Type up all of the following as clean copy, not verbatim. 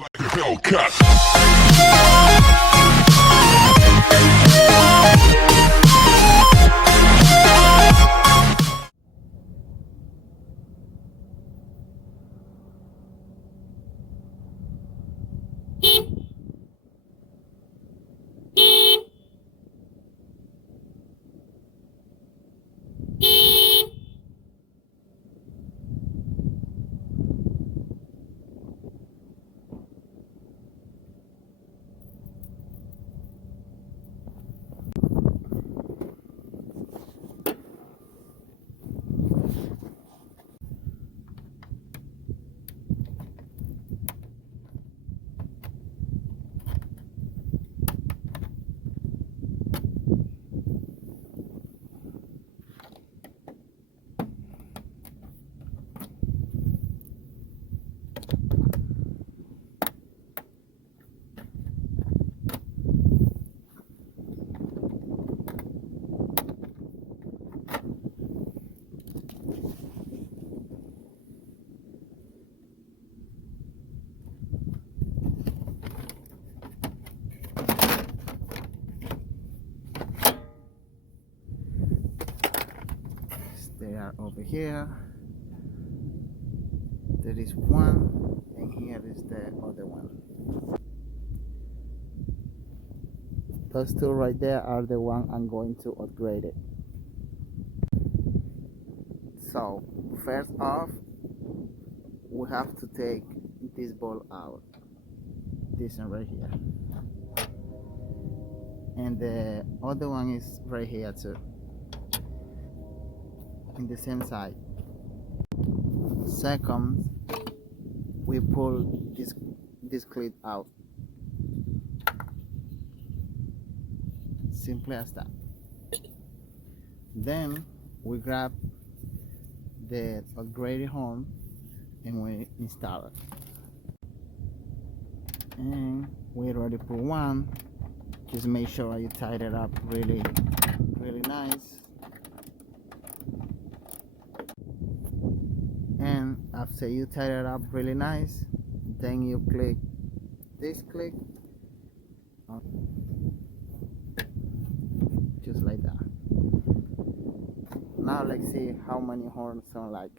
Like a Hellcat. They are over here. There is one, and here is the other one. Those two right there are the one I'm going to upgrade it. So first off, we have to take this ball out, this one right here, and the other one is right here too, in the same side. Second, we pull this clip out, simply as that. Then we grab the upgraded horn and we install it, and we already put one. Just make sure you tighten it up really nice, and after you tighten it up really nice, then you click this click just like that. Now let's see how many horns sound like.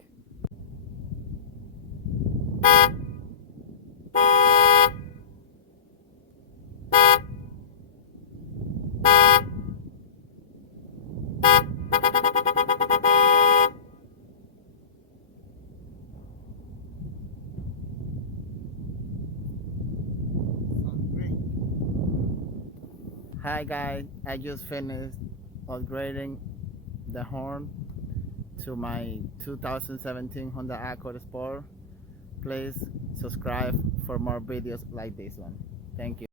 Hi guys, I just finished upgrading the horn to my 2017 Honda Accord Sport. Please subscribe for more videos like this one. Thank you.